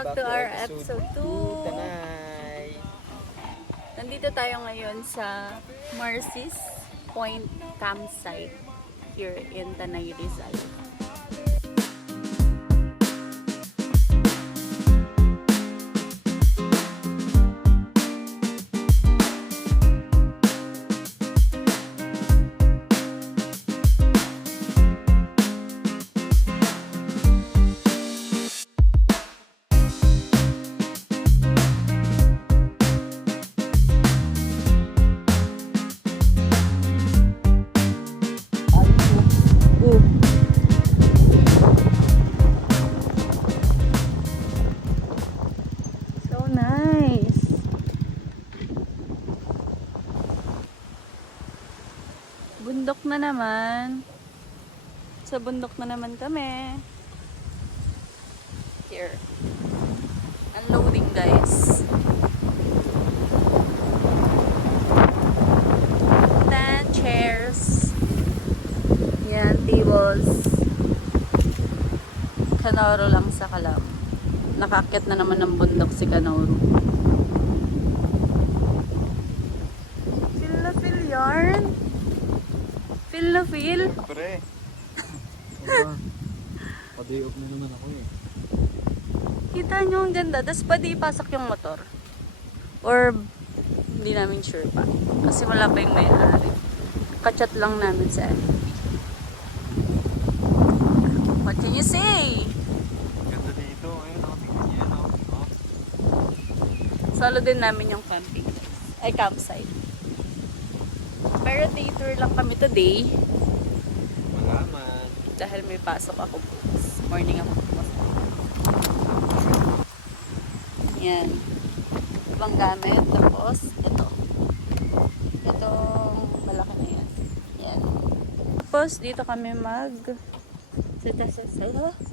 back to our episode 2. Tanay. Nandito tayo ngayon sa Marcy's Point campsite here in Tanay, Rizal. Bundok na naman. Sa bundok na naman kami. Here. Unloading, guys. 10 chairs. Yan, tables. Kanoro lang sa Kalam. Nakaakyat na naman ng bundok si Kanoro. Feel na feel yarn. Feel na feel? Pre. Pa-day off na naman ako eh. Kita nyo ang ganda. Tapos pwede ipasok yung motor. Or hindi namin sure pa. Kasi wala pa yung may-ari. Kachat lang namin sa What can you say? Ganda dito. Ayun ako, tingnan niya. Oh. Solo din namin yung camping. Ay, campsite. Pero day tour lang kami today. Malaman. Dahil may pasok ako bukas. Morning ako bukas. Yan. Ibang gamit. Tapos, ito. Itong malaki na yan. Yan. Tapos, dito kami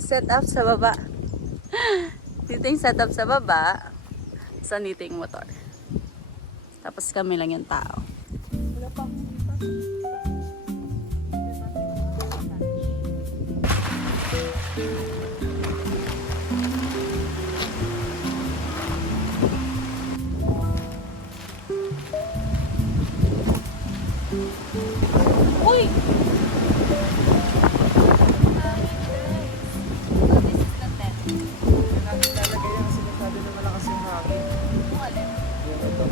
set up sa baba. Dito yung set up sa baba. Sa dito yung motor. Tapos kami lang yung tao. Wala pa. Uy! Oh, this is the tent. Kaya natin lalagay yan kasi masyado na malakas yung hangin. Kung alin. Yung ito.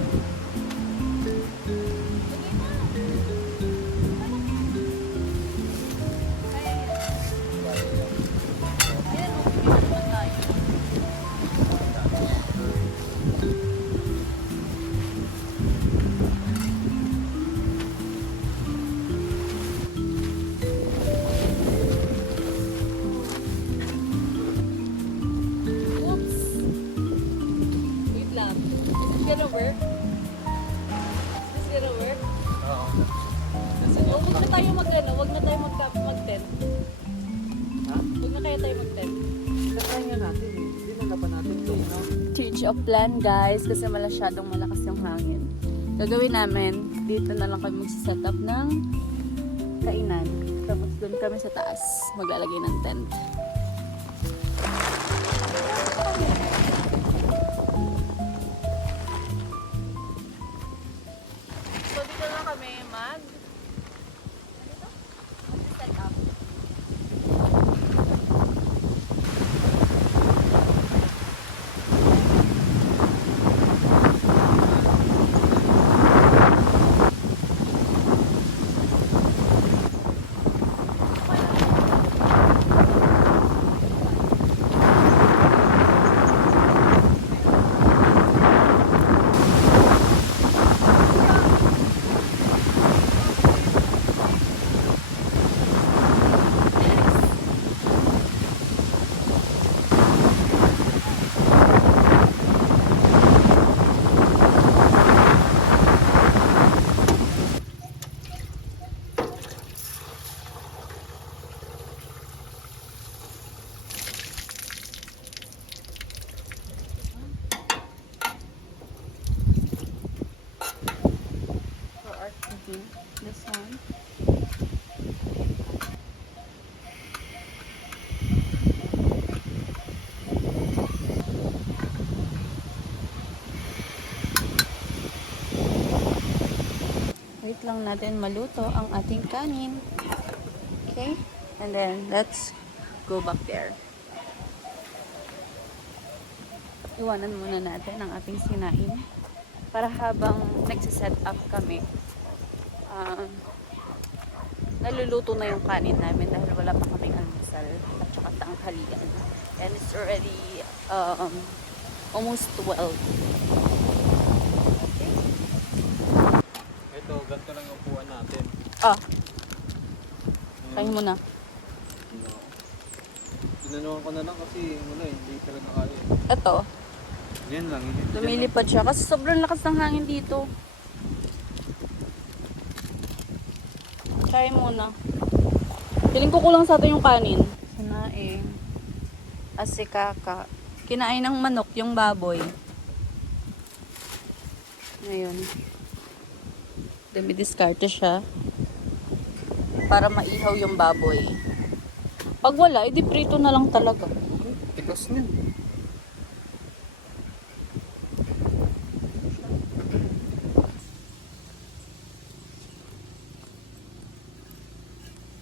Oops. Wait lang. Is this gonna work? Is this gonna work? Oo. Oh, huwag na tayo huwag na tayo mag-tent. Ha? Huwag na kaya tayo mag-tent. Tatry nga natin eh. Hindi na pa natin ito, no? Change of plan, guys, kasi masyadong malakas yung hangin. Gagawin namin, dito na lang kami mag-set up ng kainan. Tapos doon kami sa taas, maglalagay ng tent. So dito na kami mag-set up. This one. Wait lang natin maluto ang ating kanin. Okay? And then, let's go back there. Iwanan muna natin ang ating sinain para habang nagsiset up kami, naluluto na yung kanin namin dahil wala pa kaming almusal at saka tanghalian. And it's already almost 12. Okay? Ito, ganito lang yung upuan natin. Ah, kain mo na. Tinanuhan ko na lang kasi hindi talaga kaya. Ito, Yan lang. lumilipad siya kasi sobrang lakas ng hangin dito. Try muna. Piling ko kulang sa atin yung kanin. Kinain. Asikaka. Kinain ng manok yung baboy. Ngayon. Dumidiskarte siya. Para maihaw yung baboy. Pag wala, edi prito na lang talaga. Tigas niyan.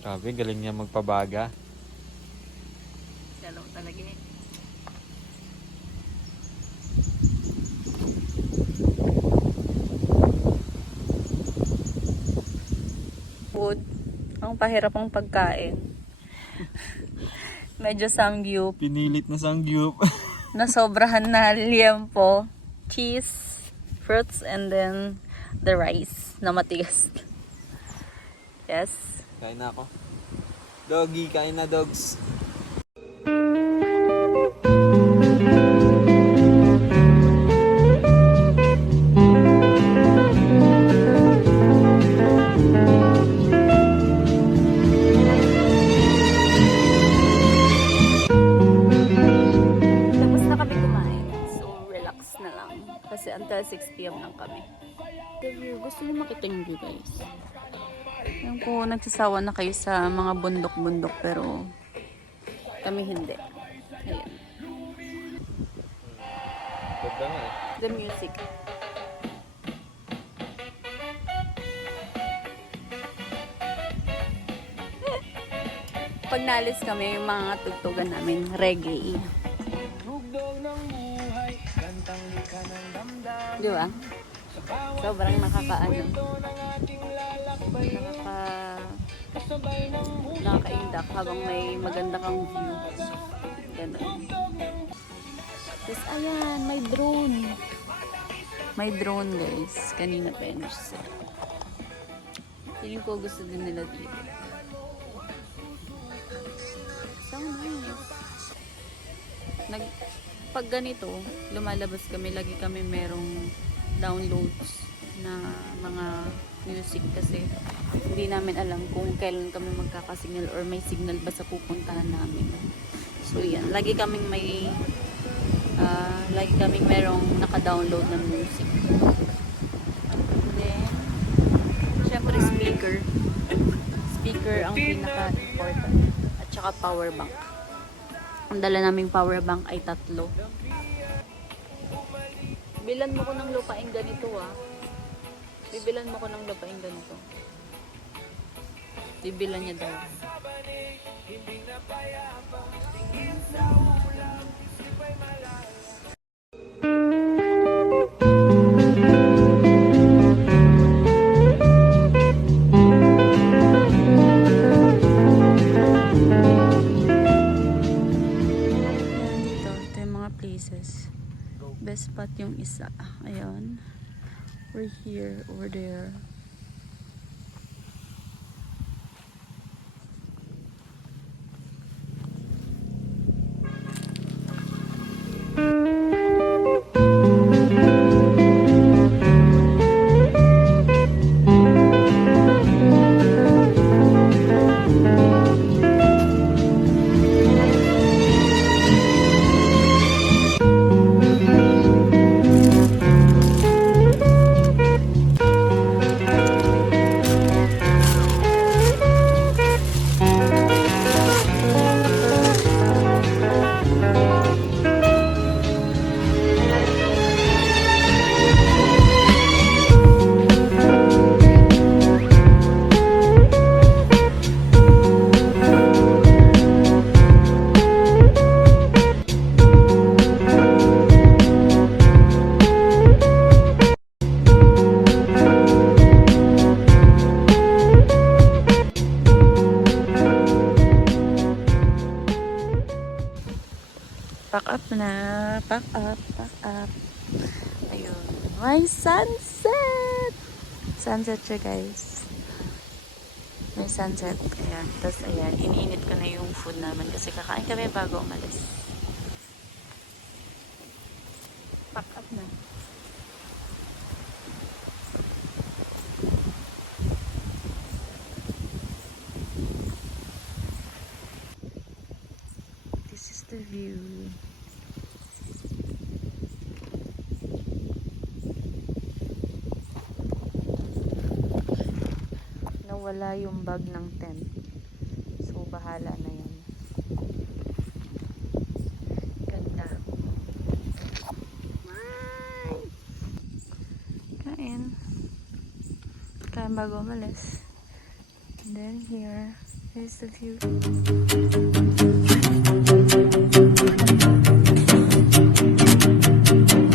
Grabe, galing niya magpabaga. Dalaw talaga eh. Food. Ang pahirap ang pagkain. Medyo samgyup. Pinilit na sangyup. Nasobrahan na liempo, cheese, fruits, and then the rice na matigas. Yes. Kain na ako. Doggy, kain na dogs. Tapos na kami kumain. So, relax na lang. Kasi until 6 p.m. lang kami. The view. Gusto niyo makita yung view, guys. Ayan po, nagsasawa na kayo sa mga bundok-bundok. Pero, kami hindi. Ayan. Ganda nga eh. The music. Pag nalis kami, yung mga tugtugan namin, reggae. Di ba? Sobrang nakakaano. Nakaka-indak habang may maganda kang view. Ganun. Tapos ayan, may drone. May drone guys. Kanina pa yun siya. Feeling ko gusto din nila dito. So nice. Pag ganito, lumalabas kami, lagi kami merong downloads na mga music kasi hindi namin alam kung kailan kami magkakasignal or may signal ba sa pupuntahan namin. So yan, lagi kaming merong naka-download ng music. Then, syempre speaker. Speaker ang pinaka-important. At saka power bank. Ang dala naming power bank ay 3. Bilan mo ko ng lupain ganito ah. Bibilan mo ko ng lupain ganito. Bibilan niya daw. Ito yung mga places. Best spot yung isa. Ayan. We're here, over there. pack up, pack up. Ayun. May sunset! Sunset siya, guys. May sunset. Ayan. Tapos, ayan. Iniinit ko na yung food namin kasi kakain kami bago umalis. Pack up na. This is the view. Nawala yung bag ng tent. So, bahala na yan. Ganda. Kain. Kain bago umalis. And then here is the view.